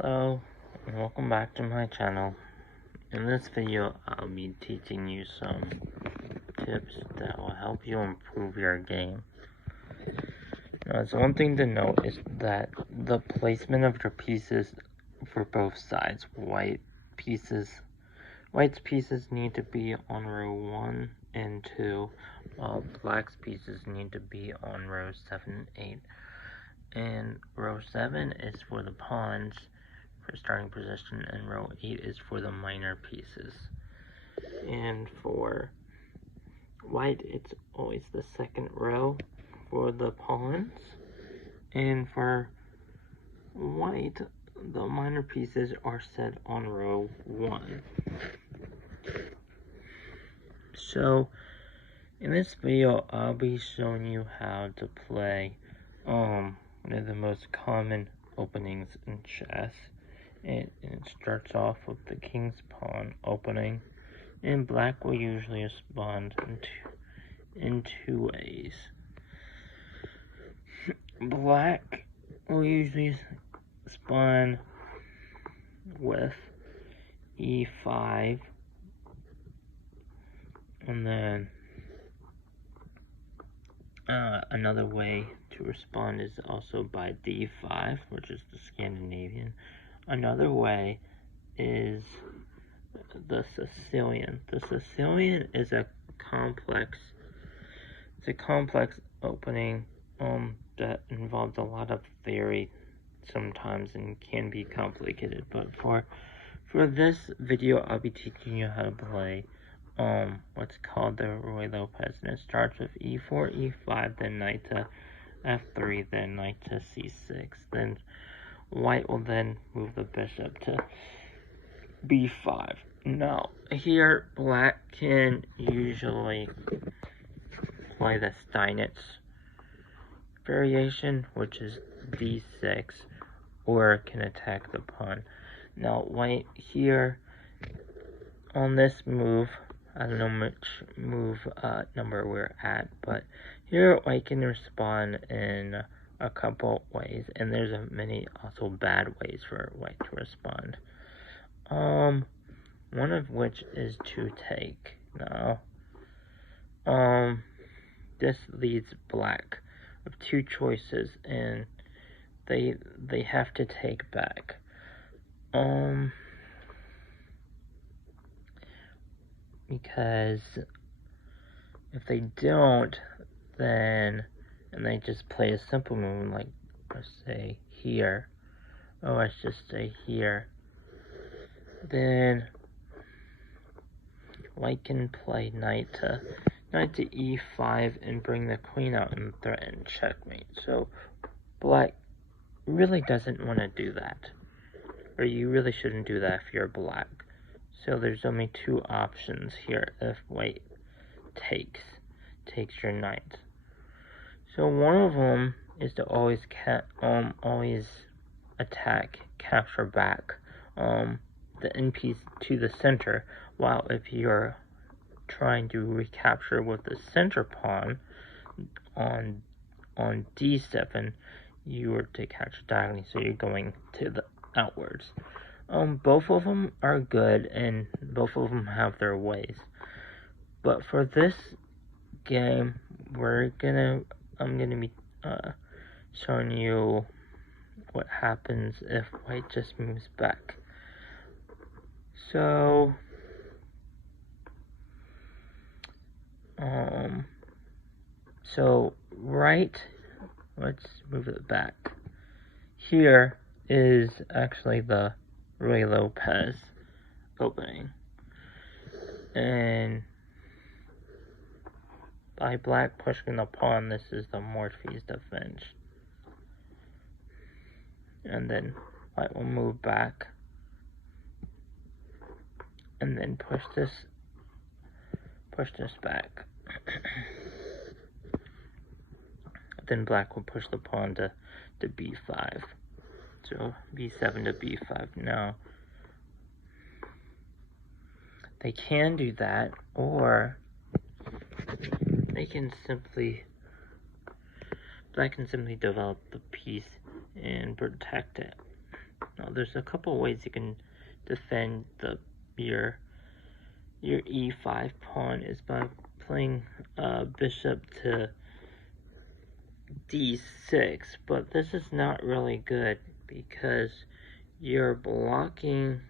Hello, and welcome back to my channel. In this video, I'll be teaching you some tips that will help you improve your game. Now, so one thing to note is that the placement of your pieces for both sides, white's pieces need to be on row 1 and 2, while black's pieces need to be on rows 7 and 8. And row 7 is for the pawns for starting position, and row 8 is for the minor pieces. And for white, it's always the second row for the pawns, and for white, the minor pieces are set on row 1. So in this video, I'll be showing you how to play one of the most common openings in chess. It starts off with the king's pawn opening, and black will usually respond in two ways. Black will usually respond with e5, and then another way to respond is also by d5, which is the Scandinavian. Another way is the Sicilian. The Sicilian is a complex opening that involves a lot of theory sometimes and can be complicated. But for this video, I'll be teaching you how to play what's called the Lopez, and it starts with e4, e5, then knight to f3, then knight to c6. Then white will then move the bishop to b5. Now, here, black can usually play the Steinitz variation, which is d6, or can attack the pawn. Now, white here, on this move, I don't know which move number we're at, but here white can respond in a couple ways, and there's many also bad ways for white to respond. One of which is to take. Now, this leaves black with two choices, and they have to take back. Because if they don't, then, and they just play a simple move, like, let's say here, or let's just say here, then white can play knight to e5 and bring the queen out and threaten checkmate. So black really doesn't want to do that, or you really shouldn't do that if you're black. So there's only two options here if white takes your knight. So one of them is to always attack, capture back the end piece to the center, while if you're trying to recapture with the center pawn on d7, you are to capture diagonally, so you're going to the outwards. Both of them are good, and both of them have their ways. But for this game, I'm gonna be showing you what happens if white just moves back. So, right, let's move it back. Here is actually the Ruy Lopez opening, and by black pushing the pawn, this is the Morphe's defense. And then white will move back, and then push this back. Then black will push the pawn to b5. So b7 to b5. Now, they can do that, or black can simply develop the piece and protect it. Now there's a couple ways you can defend your e5 pawn is by playing bishop to d6, but this is not really good because you're blocking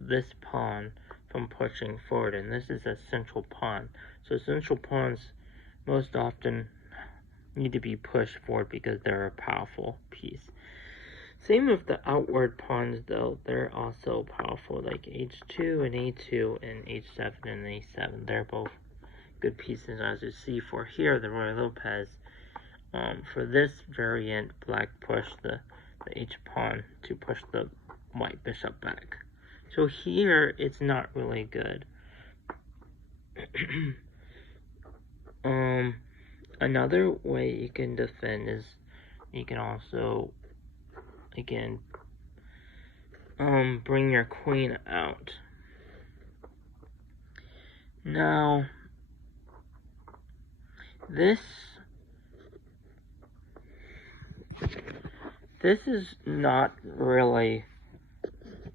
this pawn from pushing forward, and this is a central pawn. So central pawns most often need to be pushed forward because they're a powerful piece. Same with the outward pawns, though. They're also powerful, like h2 and a2 and h7 and a7. They're both good pieces, as you see for here, the Roy Lopez. For this variant, black pushed the h pawn to push the white bishop back. So here, it's not really good. Another way you can defend is you can also, again, bring your queen out. Now, this is not really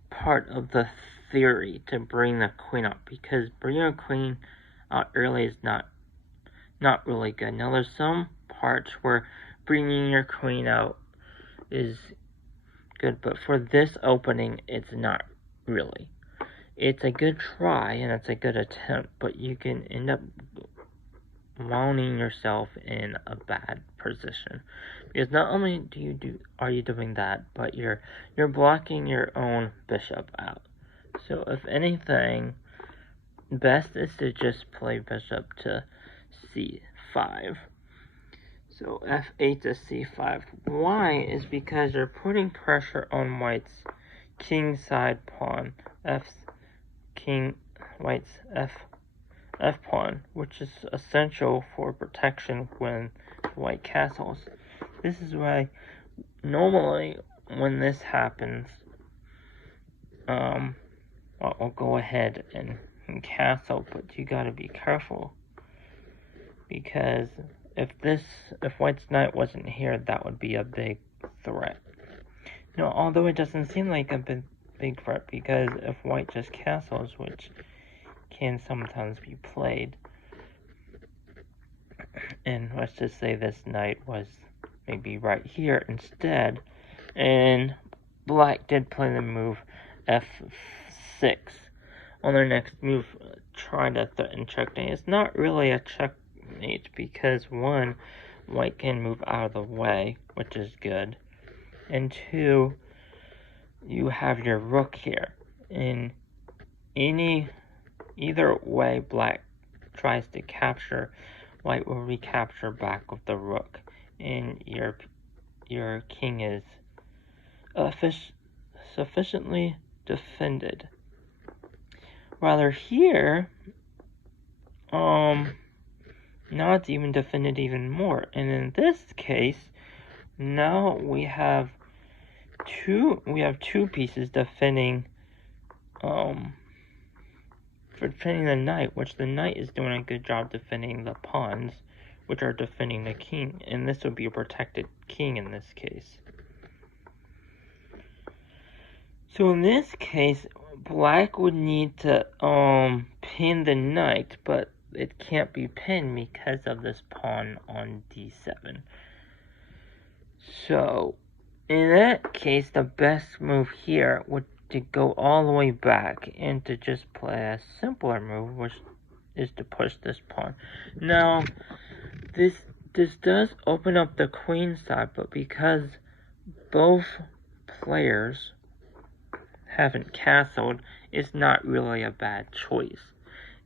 part of the theory to bring the queen out, because bringing a queen out early is not really good. Now there's some parts where bringing your queen out is good, but for this opening it's not really. It's a good try and it's a good attempt, but you can end up wounding yourself in a bad position, because not only are you doing that, but you're blocking your own bishop out. So if anything, best is to just play bishop to c5. So f8 to c5. Why? Is because you're putting pressure on white's king side pawn, white's f pawn, which is essential for protection when white castles. This is why normally when this happens, I'll go ahead and castle, but you gotta be careful, because if white's knight wasn't here, that would be a big threat. No, although it doesn't seem like a big threat, because if white just castles, which can sometimes be played, and let's just say this knight was maybe right here instead, and black did play the move f6 on their next move, trying to threaten checkmate. It's not really a checkmate, because one, white can move out of the way, which is good, and two, you have your rook here. In either way black tries to capture, white will recapture back with the rook, and your king is sufficiently defended. Rather here, now it's even defended even more, and in this case, now we have two pieces defending the knight, which the knight is doing a good job defending the pawns, which are defending the king, and this would be a protected king in this case. So in this case, black would need to pin the knight, but it can't be pinned because of this pawn on d7. So in that case, the best move here would to go all the way back and to just play a simpler move, which is to push this pawn. Now, this does open up the queen side, but because both players haven't castled, it's not really a bad choice.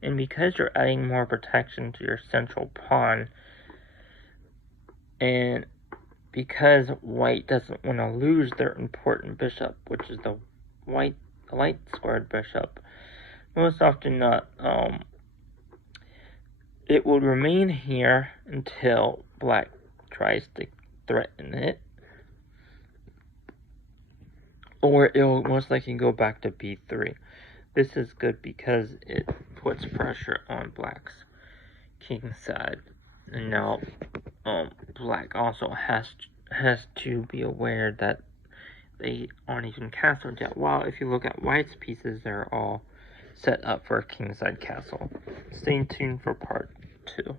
And because you're adding more protection to your central pawn, and because white doesn't want to lose their important bishop, which is the light squared bishop, most often not, it will remain here until black tries to threaten it, or it will most likely go back to b3. This is good because it puts pressure on black's king side. And now black also has to be aware that they aren't even castled yet. While if you look at white's pieces, they're all set up for a kingside castle. Stay tuned for part 2.